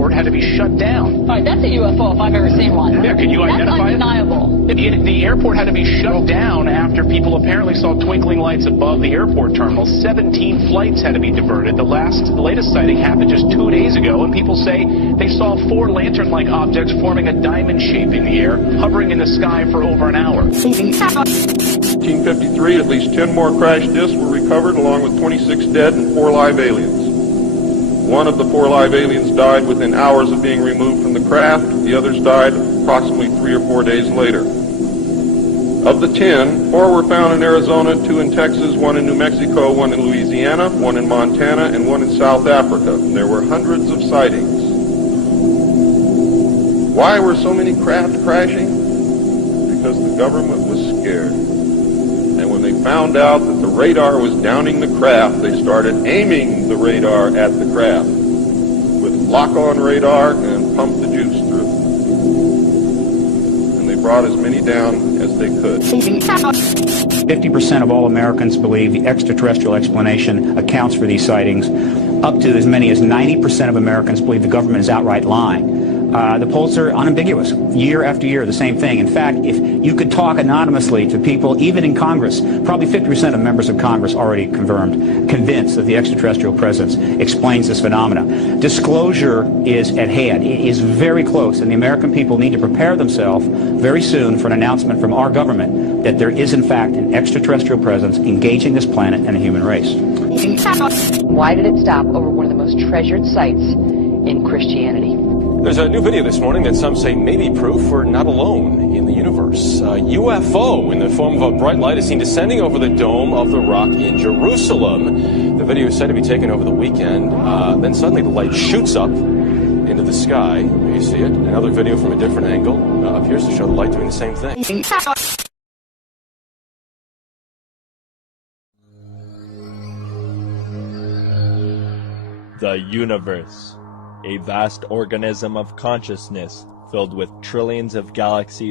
airport had to be shut down. All right, that's a UFO if I've ever seen one. Yeah, can you identify That's undeniable. The airport had to be shut down after people apparently saw twinkling lights above the airport terminal. 17 flights had to be diverted. The latest sighting happened just 2 days ago, and people say they saw 4 lantern-like objects forming a diamond shape in the air, hovering in the sky for over an hour. 1953, at least 10 more crash discs were recovered, along with 26 dead and 4 live aliens. One of the 4 live aliens died within hours of being removed from the craft. The others died approximately 3 or 4 days later. Of the 10, 4 were found in Arizona, 2 in Texas, 1 in New Mexico, 1 in Louisiana, 1 in Montana, and 1 in South Africa. There were hundreds of sightings. Why were so many craft crashing? Because the government was scared. And when they found out that the radar was downing the craft, they started aiming the radar at the craft with lock-on radar and pumped the juice through. And they brought as many down as they could. 50% of all Americans believe the extraterrestrial explanation accounts for these sightings. Up to as many as 90% of Americans believe the government is outright lying. The polls are unambiguous. Year after year, the same thing. In fact, if you could talk anonymously to people, even in Congress, probably 50% of members of Congress already convinced that the extraterrestrial presence explains this phenomena. Disclosure is at hand. It is very close, and the American people need to prepare themselves very soon for an announcement from our government that there is, in fact, an extraterrestrial presence engaging this planet and the human race. Why did it stop over one of the most treasured sites in Christianity? There's a new video this morning that some say may be proof we're not alone in the universe. A UFO in the form of a bright light is seen descending over the Dome of the Rock in Jerusalem. The video is said to be taken over the weekend. Then suddenly the light shoots up into the sky. There you see it. Another video from a different angle appears to show the light doing the same thing. The universe. A vast organism of consciousness filled with trillions of galaxies